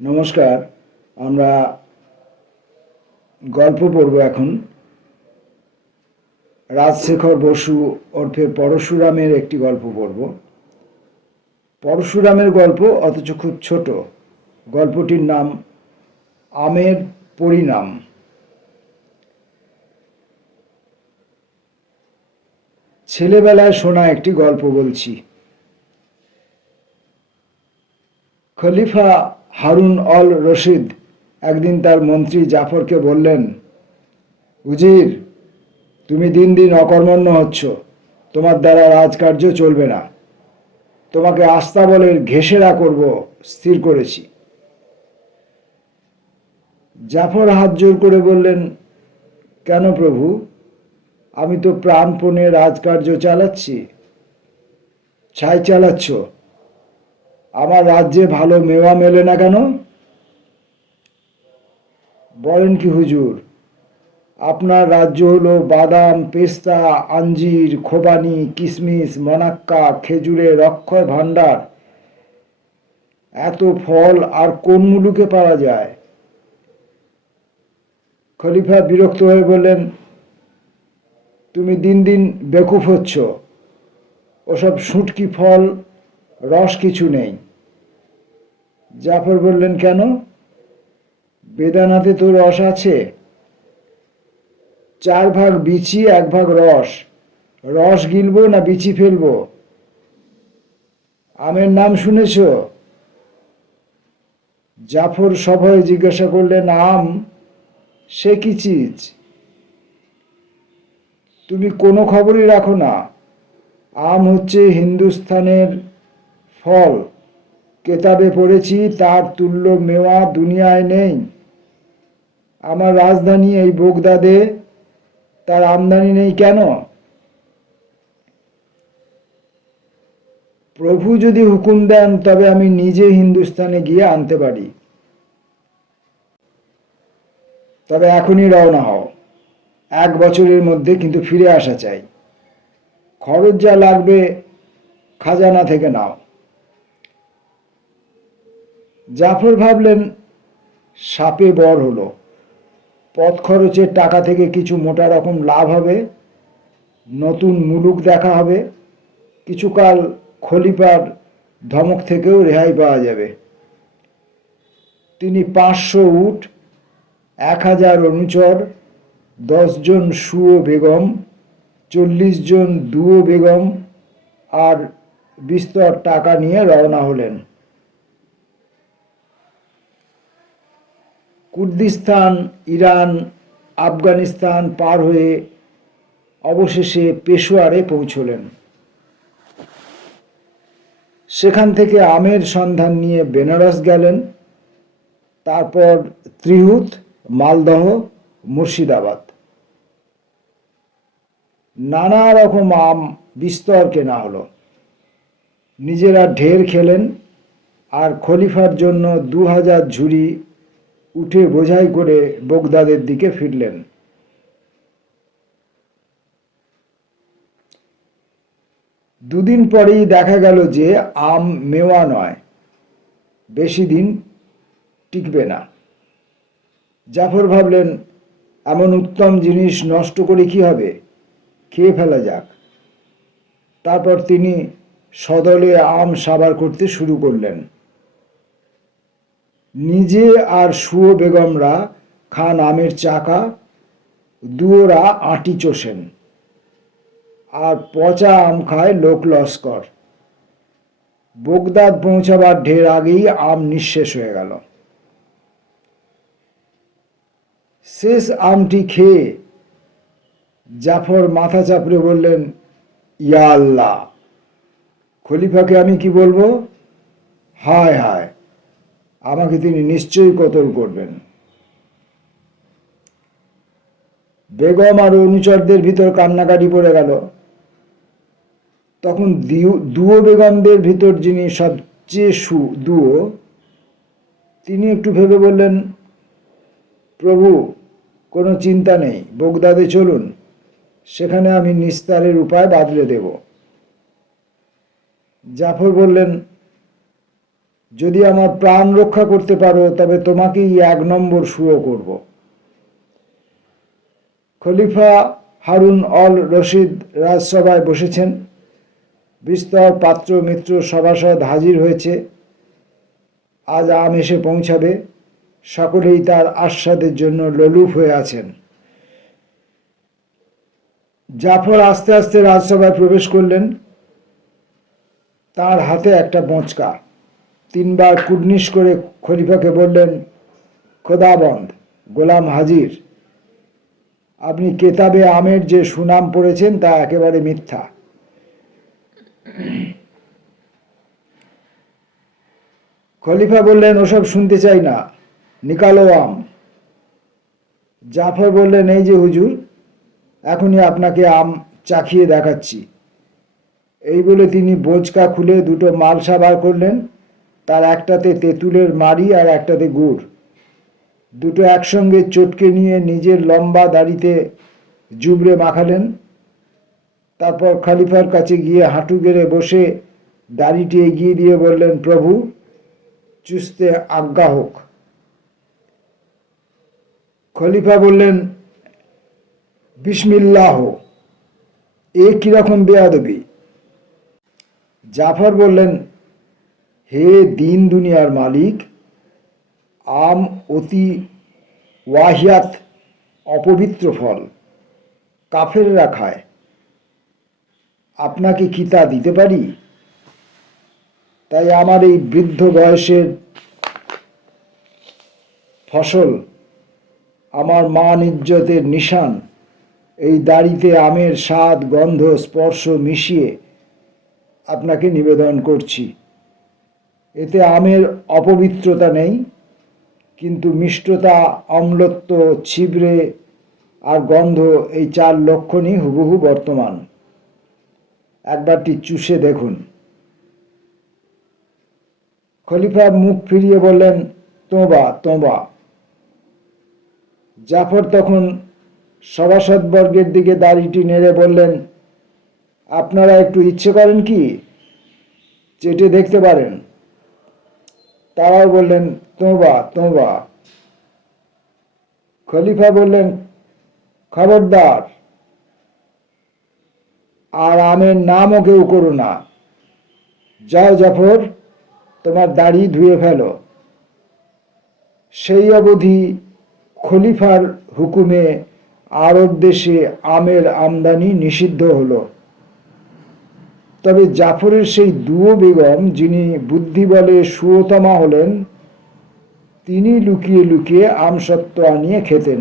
নমস্কার। আমরা গল্প পড়ব এখন। রাজশেখর বসু ওরফে পরশুরামের একটি গল্প পড়ব। পরশুরামের গল্প, অথচ খুব ছোট। গল্পটির নাম আমের পরিণাম। ছেলেবেলায় শোনা একটি গল্প বলছি। খলিফা হারুন অল রশিদ একদিন তার মন্ত্রী জাফরকে বললেন, উজির, তুমি দিন দিন অকর্মণ্য হচ্ছ, তোমার দ্বারা রাজকার্য চলবে না, তোমাকে আস্তাবলের ঘেষেরা করব স্থির করেছি। জাফর হাত জোর করে বললেন, কেন প্রভু, আমি তো প্রাণপণে রাজকার্য চালাচ্ছি। ছাই চালাচ্ছ? আমার রাজ্যে ভালো মেওয়া মেলে না কেন? বলেন কি হুজুর, আপনার রাজ্য হলো বাদাম, পেস্তা, আঞ্জির, খোবানি, কিশমিশ, মনাক্কা, খেজুরের অক্ষয় ভাণ্ডার। এত ফল আর কোন মুলুকে পাওয়া যায়? খলিফা বিরক্ত হয়ে বললেন, তুমি দিন দিন বেকুফ হচ্ছ। ওসব শুটকি ফল, রস কিছু নেই। জাফর বললেন, কেন? বেদানাতে তো রস আছে। 4 ভাগ বিচি, 1 ভাগ রস। রস গিলবো না বিচি ফেলবো? আমের নাম শুনেছ? জাফর সভয়ে জিজ্ঞাসা করলেন, আম? সে কি চিজ? তুমি কোনো খবরই রাখো না। আম হচ্ছে হিন্দুস্থানের ফল। কেতাবে পড়েছি তার তুল্য মেওয়া দুনিয়ায় নেই। আমার রাজধানী এই বগদাদে, তার আমদানি নেই কেন? প্রভু যদি হুকুম দেন তবে আমি নিজে হিন্দুস্তানে গিয়ে আনতে পারি। তবে এখনই রওনা হও। 1 বছরের মধ্যে কিন্তু ফিরে আসা চাই। খরচ যা লাগবে খাজানা থেকে নাও। জাফর ভাবলেন, সাপে বর হলো। পথ খরচের টাকা থেকে কিছু মোটা রকম লাভ হবে, নতুন মুলুক দেখা হবে, কিছুকাল খলিফার ধমক থেকেও রেহাই পাওয়া যাবে। তিনি 500 উট, 1000 অনুচর, 10 জন সুয়ো বেগম, 40 জন দুয়ো বেগম আর বিস্তর টাকা নিয়ে রওনা হলেন। কুর্দিস্তান, ইরান, আফগানিস্তান পার হয়ে অবশেষে পেশোয়ারে পৌঁছলেন। সেখান থেকে আমের সন্ধান নিয়ে বেনারস গেলেন, তারপর ত্রিহুত, মালদহ, মুর্শিদাবাদ। নানা রকম আম বিস্তর কেনা হলো। নিজেরা ঢের খেলেন আর খলিফার জন্য 2000 ঝুড়ি উঠে বোঝাই করে বগদাদের দিকে ফিরলেন। দুদিন পরেই দেখা গেল যে আম মেওয়া নয়, বেশি দিন টিকবে না। জাফর ভাবলেন, এমন উত্তম জিনিস নষ্ট করে কি হবে, খেয়ে ফেলা যাক। তারপর তিনি সদলে আম সাবার করতে শুরু করলেন। নিজে আর সুয়ো বেগমরা খান আমের চাকা, দুয়োরা আঁটি চষেন, আর পচা আম খায় লোক লস্কর। বগদাদ পৌঁছাবার ঢের আগেই আম নিঃশেষ হয়ে গেল। শেষ আমটি খেয়ে জাফর মাথা চাপড়ে বললেন, ইয়া আল্লাহ, খলিফাকে আমি কি বলবো? হায় হায়, আমাকে তিনি নিশ্চয়ই কতল করবেন। বেগম আর অনুচরদের ভিতর কান্নাকাটি পড়ে গেল। তখন দুয়ো বেগমদের ভিতর যিনি সবচেয়ে দুয়ো, তিনি একটু ভেবে বললেন, প্রভু, কোনো চিন্তা নেই, বগদাদে চলুন, সেখানে আমি নিস্তারের উপায় বাতলে দেব। জাফর বললেন, যদি আমার প্রাণ রক্ষা করতে পারো তবে তোমাকেই 1 নম্বর শুরু করব। খলিফা হারুন অল রশিদ রাজসভায় বসেছেন। বিস্তর পাত্র মিত্র সভাসদ হাজির হয়েছে। আজ আম এসে পৌঁছাবে। সকলেই তার আস্বাদের জন্য লোলুপ হয়ে আছেন। জাফর আস্তে আস্তে রাজসভায় প্রবেশ করলেন। তার হাতে একটা বোঁচকা। 3বার কুর্নিশ করে খলিফাকে বললেন, খোদাবন্ধ, গোলাম হাজির। আপনি কেতাবে আমের যে সুনাম পড়েছেন তা একেবারে মিথ্যা। খলিফা বললেন, ওসব শুনতে চাই না, নিকালো আম। জাফর বললেন, এই যে হুজুর, এখনই আপনাকে আম চাখিয়ে দেখাচ্ছি। এই বলে তিনি বোঁচকা খুলে 2টো মালসা বার করলেন। তার একটাতে তেঁতুলের মাড়ি আর একটাতে গুড়। 2টো একসঙ্গে চটকে নিয়ে নিজের লম্বা দাড়িতে জুবড়ে মাখালেন। তারপর খলিফার কাছে গিয়ে হাঁটু গেড়ে বসে দাড়িটি এগিয়ে দিয়ে বললেন, প্রভু, চুষতে আজ্ঞা হোক। খলিফা বললেন, বিসমিল্লাহ। এ কিরকম বেয়াদবি? জাফর বললেন, হে দিন দুনিয়ার মালিক, আম অতি ওয়াহিয়াত, অপবিত্র ফল, কাফেররা খায়। আপনাকে কি তা দিতে পারি? তাই আমার এই বৃদ্ধ বয়সের ফসল, আমার মান ইজ্জতের নিশান, এই দাড়িতে আমের স্বাদ, গন্ধ, স্পর্শ মিশিয়ে আপনাকে নিবেদন করছি। এতে আমের অপবিত্রতা নেই, কিন্তু মিষ্টতা, অম্লত্ব, ছিবড়ে আর গন্ধ, এই 4 লক্ষণই হুবহু বর্তমান। একবারটি চুষে দেখুন। খলিফা মুখ ফিরিয়ে বললেন, তোবা তোবা। জাফর তখন সভাসদবর্গের দিকে দাড়িটি নেড়ে বললেন, আপনারা একটু ইচ্ছে করেন কি? চেটে দেখতে পারেন। তারাও বললেন, তোবা তোবা। খলিফা বললেন, খবরদার, আর আমের নামও কেউ করো না। যাও জাফর, তোমার দাড়ি ধুয়ে ফেলো। সেই অবধি খলিফার হুকুমে আরব দেশে আমের আমদানি নিষিদ্ধ হলো। তবে জাফরের সেই দুয়ো বেগম, যিনি বুদ্ধি বলে সুয়তমা হলেন, তিনি লুকিয়ে লুকিয়ে আমসত্ত্ব আনিয়ে খেতেন।